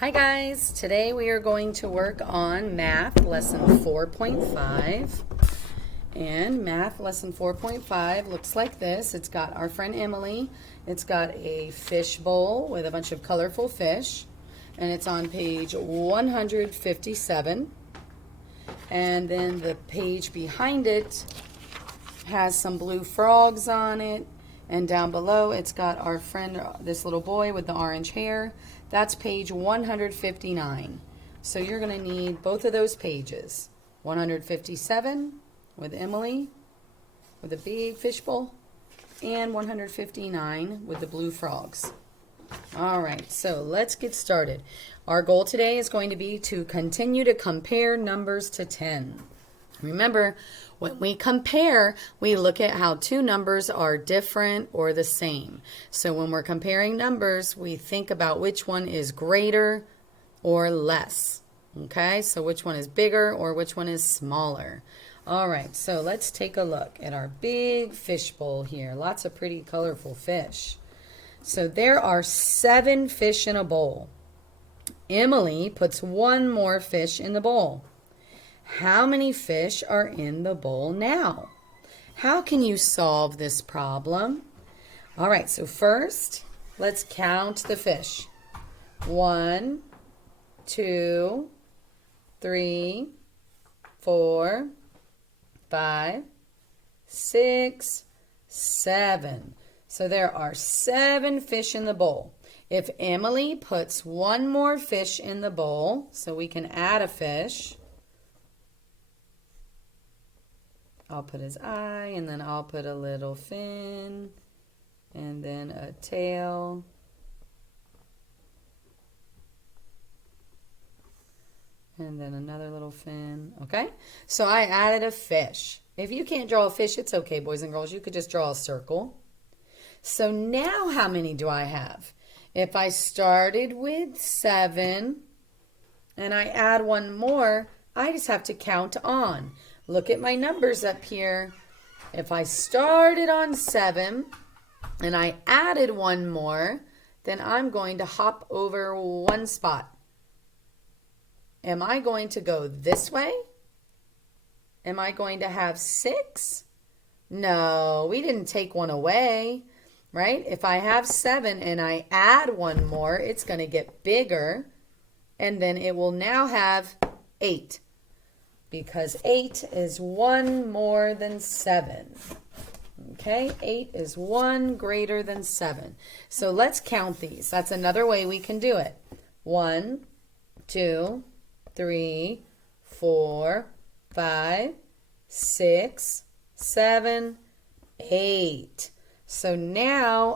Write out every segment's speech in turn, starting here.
Hi guys, today we are going to work on math lesson 4.5. And math lesson 4.5 looks like this. It's got our friend Emily. It's got a fish bowl with a bunch of colorful fish. And it's on page 157. And then the page behind it has some blue frogs on it. And down below it's got our friend, this little boy with the orange hair. That's page 159. So you're going to need both of those pages. 157 with Emily with a big fishbowl and 159 with the blue frogs. All right, so let's get started. Our goal today is going to be to continue to compare numbers to 10. Remember, when we compare, we look at how two numbers are different or the same. So when we're comparing numbers, we think about which one is greater or less. Okay, so which one is bigger or which one is smaller. All right, so let's take a look at our big fish bowl here. Lots of pretty colorful fish. So there are 7 fish in a bowl. Emily puts one more fish in the bowl. How many fish are in the bowl now? How can you solve this problem? All right, so first, let's count the fish. 1, 2, 3, 4, 5, 6, 7. So there are 7 fish in the bowl. If Emily puts one more fish in the bowl, so we can add a fish, I'll put his eye, and then I'll put a little fin, and then a tail, and then another little fin. Okay, so I added a fish. If you can't draw a fish, it's okay, boys and girls. You could just draw a circle. So now how many do I have? If I started with 7 and I add one more, I just have to count on. Look at my numbers up here. If I started on 7 and I added one more, then I'm going to hop over one spot. Am I going to go this way? Am I going to have 6? No, we didn't take one away, right? If I have 7 and I add one more, it's going to get bigger, and then it will now have 8. Because 8 is 1 more than 7. Okay, 8 is 1 greater than 7. So let's count these. That's another way we can do it. 1, 2, 3, 4, 5, 6, 7, 8. So now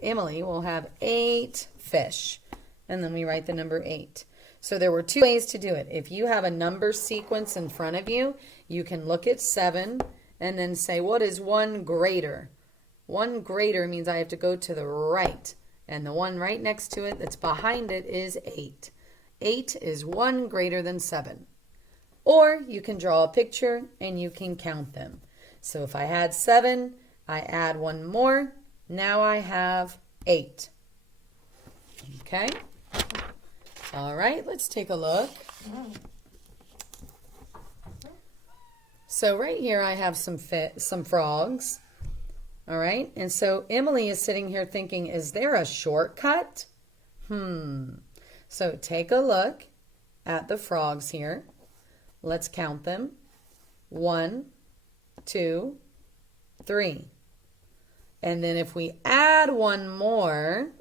Emily will have 8 fish. And then we write the number 8. So there were 2 ways to do it. If you have a number sequence in front of you, you can look at 7 and then say, what is 1 greater? 1 greater means I have to go to the right. And the one right next to it that's behind it is 8. 8 is 1 greater than 7. Or you can draw a picture and you can count them. So if I had 7, I add one more. Now I have 8. Okay? All right, let's take a look. So right here I have some frogs. All right, and so Emily is sitting here thinking, is there a shortcut? So take a look at the frogs here. Let's count them. 1, 2, 3. And then if we add one more,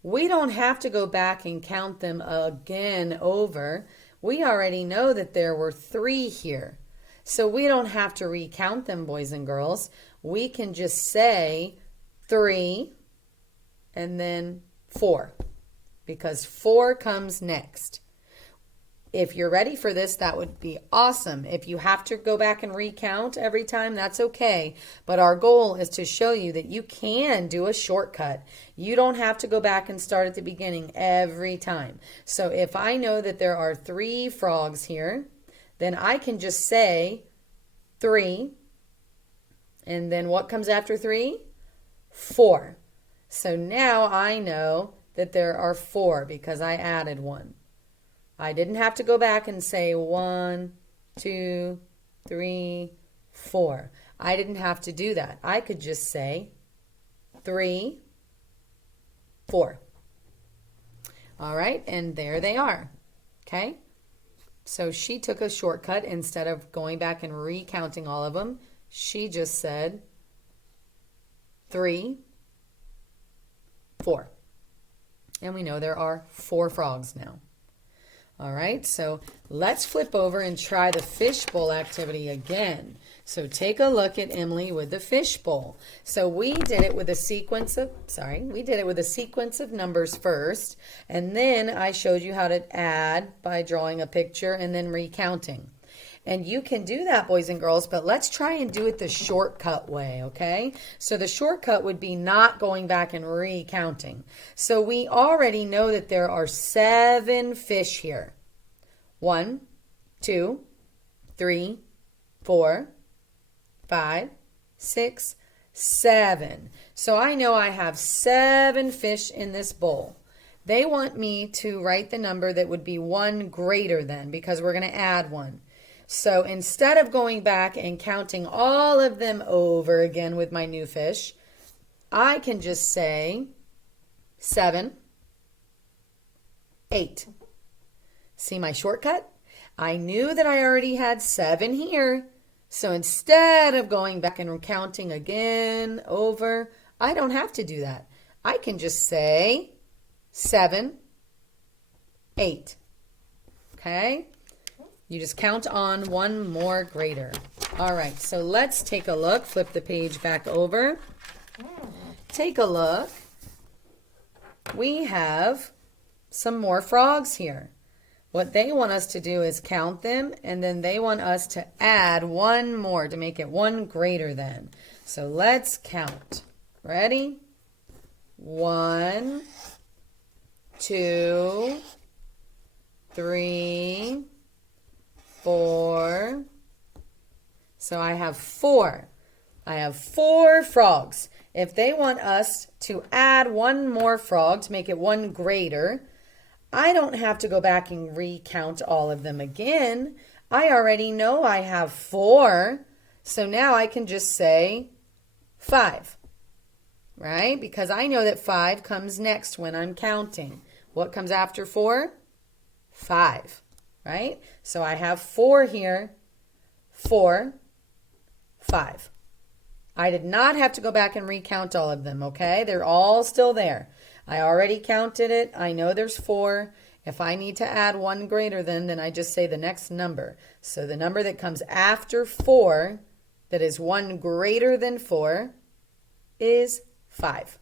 we don't have to go back and count them again over. We already know that there were 3 here. So we don't have to recount them, boys and girls. We can just say 3 and then 4, because 4 comes next. If you're ready for this, that would be awesome. If you have to go back and recount every time, that's okay. But our goal is to show you that you can do a shortcut. You don't have to go back and start at the beginning every time. So if I know that there are 3 frogs here, then I can just say 3. And then what comes after 3? 4. So now I know that there are 4 because I added 1. I didn't have to go back and say 1, 2, 3, 4. I didn't have to do that. I could just say 3, 4. All right, and there they are. Okay? So she took a shortcut. Instead of going back and recounting all of them, she just said 3, 4. And we know there are 4 frogs now. All right, so let's flip over and try the fishbowl activity again. So take a look at Emily with the fishbowl. So we did it with a sequence of numbers first, and then I showed you how to add by drawing a picture and then recounting. And you can do that, boys and girls, but let's try and do it the shortcut way, okay? So the shortcut would be not going back and recounting. So we already know that there are 7 fish here. 1, 2, 3, 4, 5, 6, 7. So I know I have 7 fish in this bowl. They want me to write the number that would be 1 greater than, because we're going to add 1. So instead of going back and counting all of them over again with my new fish, I can just say 7, 8. See my shortcut? I knew that I already had 7 here. So instead of going back and counting again over, I don't have to do that. I can just say 7, 8. Okay? You just count on 1 more greater. All right, so let's take a look. Flip the page back over. Take a look. We have some more frogs here. What they want us to do is count them, and then they want us to add 1 more to make it 1 greater than. So let's count. Ready? 1, 2, 3, 4. So I have 4. I have 4 frogs. If they want us to add 1 more frog to make it 1 greater, I don't have to go back and recount all of them again. I already know I have 4. So now I can just say 5, right? Because I know that 5 comes next when I'm counting. What comes after 4? 5, right? So I have 4 here, 4, 5. I did not have to go back and recount all of them, okay? They're all still there. I already counted it. I know there's 4. If I need to add 1 greater than, then I just say the next number. So the number that comes after 4, that is 1 greater than 4, is 5.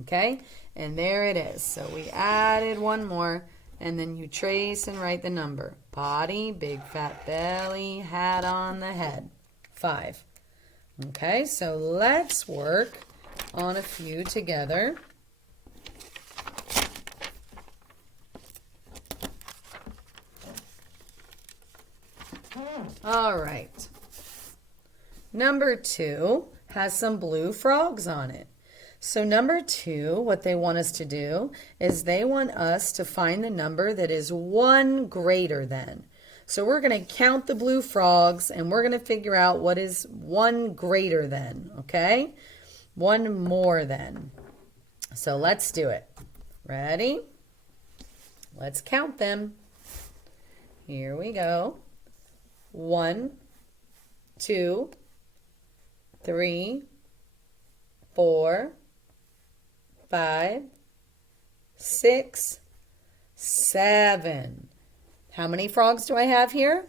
Okay? And there it is. So we added 1 more, and then you trace and write the number. Body, big fat belly, hat on the head. 5. Okay, so let's work on a few together. All right. Number 2 has some blue frogs on it. So number 2, what they want us to do is they want us to find the number that is 1 greater than. So we're going to count the blue frogs and we're going to figure out what is 1 greater than, okay? 1 more than. So let's do it. Ready? Let's count them. Here we go. 1, 2, 3, 4, 5, 6, 7. How many frogs do I have here?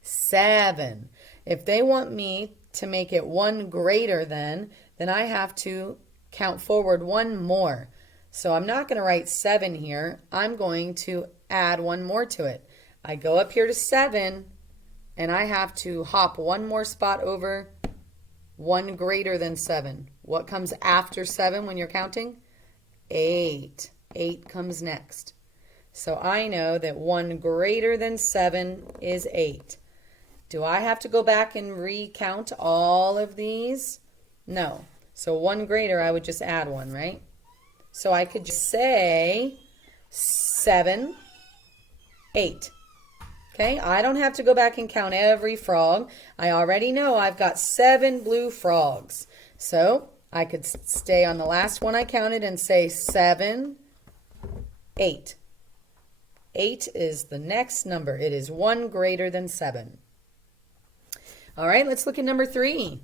7. If they want me to make it 1 greater than, then I have to count forward 1 more. So I'm not going to write 7 here. I'm going to add 1 more to it. I go up here to 7, and I have to hop 1 more spot over 1 greater than 7. What comes after 7 when you're counting? 8. 8 comes next. So I know that 1 greater than 7 is 8. Do I have to go back and recount all of these? No. So 1 greater, I would just add 1, right? So I could just say 7, 8. Okay, I don't have to go back and count every frog. I already know I've got 7 blue frogs. So I could stay on the last one I counted and say 7, 8. 8 is the next number. It is 1 greater than 7. All right, let's look at number 3.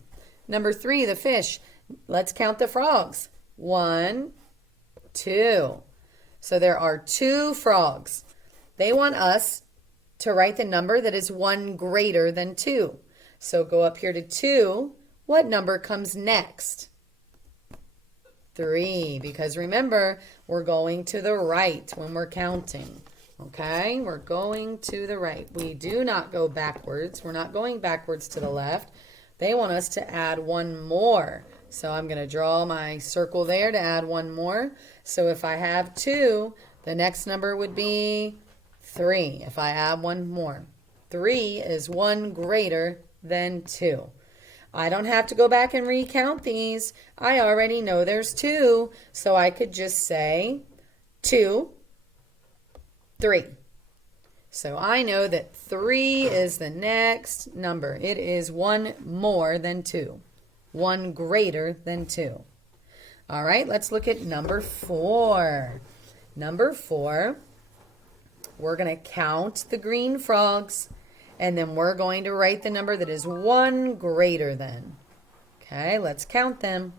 Number 3, the fish. Let's count the frogs. 1, 2. So there are 2 frogs. They want us to write the number that is 1 greater than 2. So go up here to 2. What number comes next? 3, because remember, we're going to the right when we're counting. Okay, we're going to the right. We do not go backwards. We're not going backwards to the left. They want us to add 1 more. So I'm going to draw my circle there to add 1 more. So if I have 2, the next number would be 3 if I add 1 more. 3 is 1 greater than 2. I don't have to go back and recount these. I already know there's 2, so I could just say 2, 3. So I know that 3 is the next number. It is 1 more than 2. 1 greater than 2. All right, let's look at number 4. Number 4, we're going to count the green frogs, and then we're going to write the number that is 1 greater than. Okay, let's count them.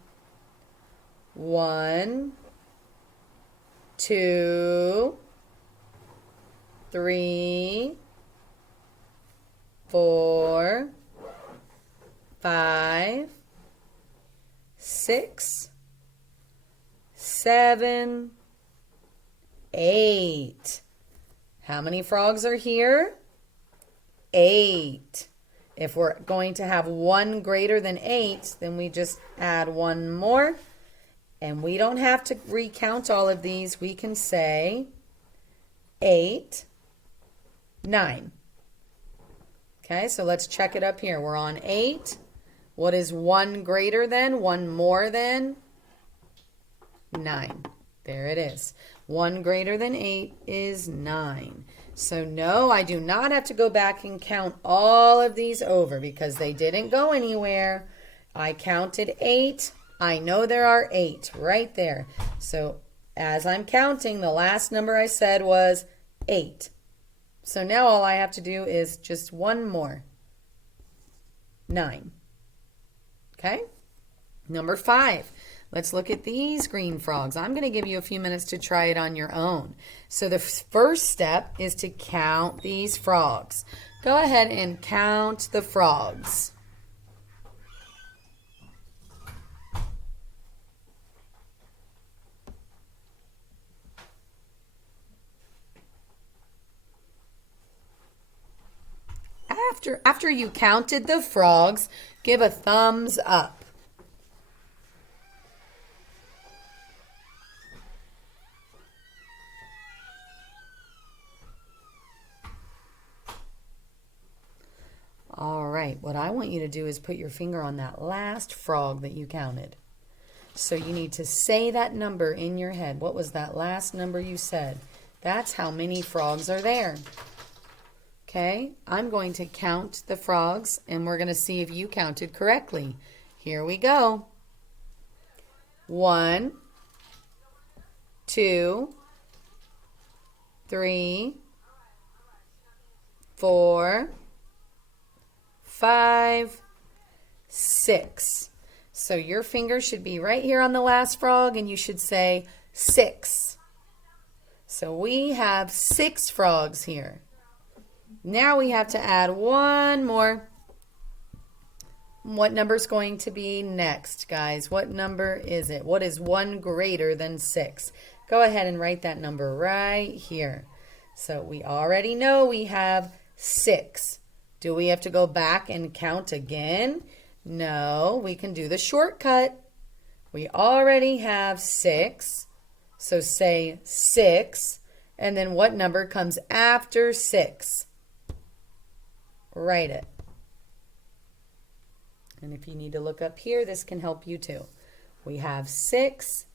1, 2, 3, 4, 5, 6, 7, 8. How many frogs are here? 8. If we're going to have 1 greater than 8, then we just add 1 more. And we don't have to recount all of these. We can say 8, 9. Okay, so let's check it up here. We're on 8. What is 1 greater than? 1 more than? 9. There it is. 1 greater than 8 is 9. So no, I do not have to go back and count all of these over because they didn't go anywhere. I counted 8. I know there are 8 right there. So as I'm counting, the last number I said was 8. So now all I have to do is just 1 more. 9. Okay? Number 5. Let's look at these green frogs. I'm going to give you a few minutes to try it on your own. So the first step is to count these frogs. Go ahead and count the frogs. After you counted the frogs, give a thumbs up. All right, what I want you to do is put your finger on that last frog that you counted. So you need to say that number in your head. What was that last number you said? That's how many frogs are there. Okay, I'm going to count the frogs and we're going to see if you counted correctly. Here we go. 1, 2, 3, 4, 5, 6. So your finger should be right here on the last frog and you should say 6. So we have 6 frogs here. Now we have to add 1 more. What number is going to be next, guys? What number is it? What is 1 greater than 6? Go ahead and write that number right here. So we already know we have 6. Do we have to go back and count again? No, we can do the shortcut. We already have 6. So say 6. And then what number comes after 6? Write it. And if you need to look up here, this can help you too. We have 6,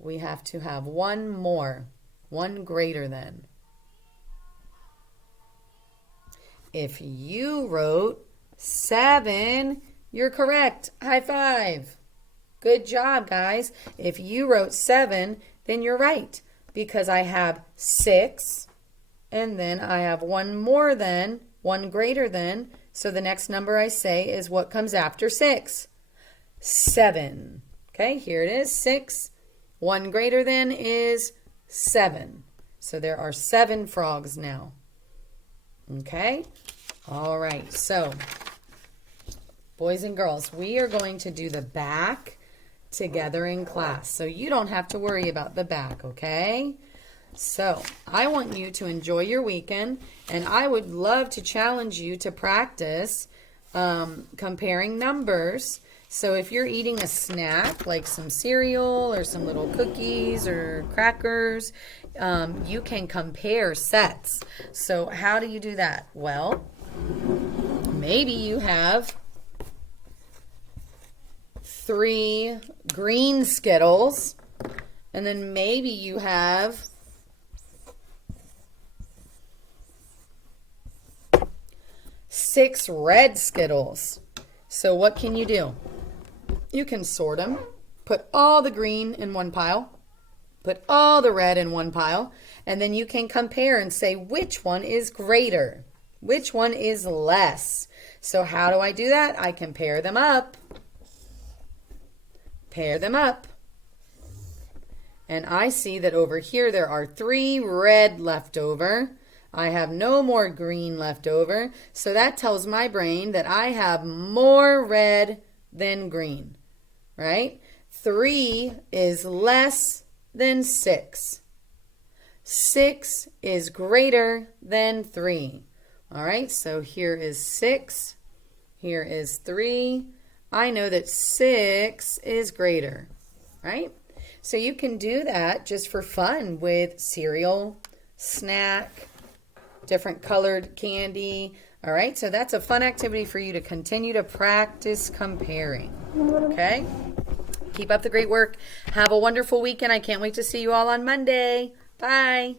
we have to have one more, one greater than. If you wrote 7, you're correct. High five. Good job, guys. If you wrote 7, then you're right, because I have 6, and then I have one more than, one greater than, so the next number I say is what comes after 6. 7. Okay, here it is, 6. One greater than is 7. So there are 7 frogs now. Okay, all right, so boys and girls, we are going to do the back together in class. So you don't have to worry about the back, okay? So I want you to enjoy your weekend, and I would love to challenge you to practice comparing numbers. So if you're eating a snack like some cereal or some little cookies or crackers, you can compare sets. So how do you do that? Well, maybe you have 3 green Skittles, and then maybe you have 6 red Skittles. So what can you do? You can sort them. Put all the green in one pile. Put all the red in one pile. And then you can compare and say which one is greater. Which one is less. So how do I do that? I can pair them up. Pair them up. And I see that over here there are 3 red left over. I have no more green left over. So that tells my brain that I have more red than green, right? 3 is less than 6. 6 is greater than 3. All right, so here is 6. Here is 3. I know that 6 is greater, right? So you can do that just for fun with cereal, snack, different colored candy. All right, so that's a fun activity for you to continue to practice comparing. Okay? Keep up the great work. Have a wonderful weekend. I can't wait to see you all on Monday. Bye.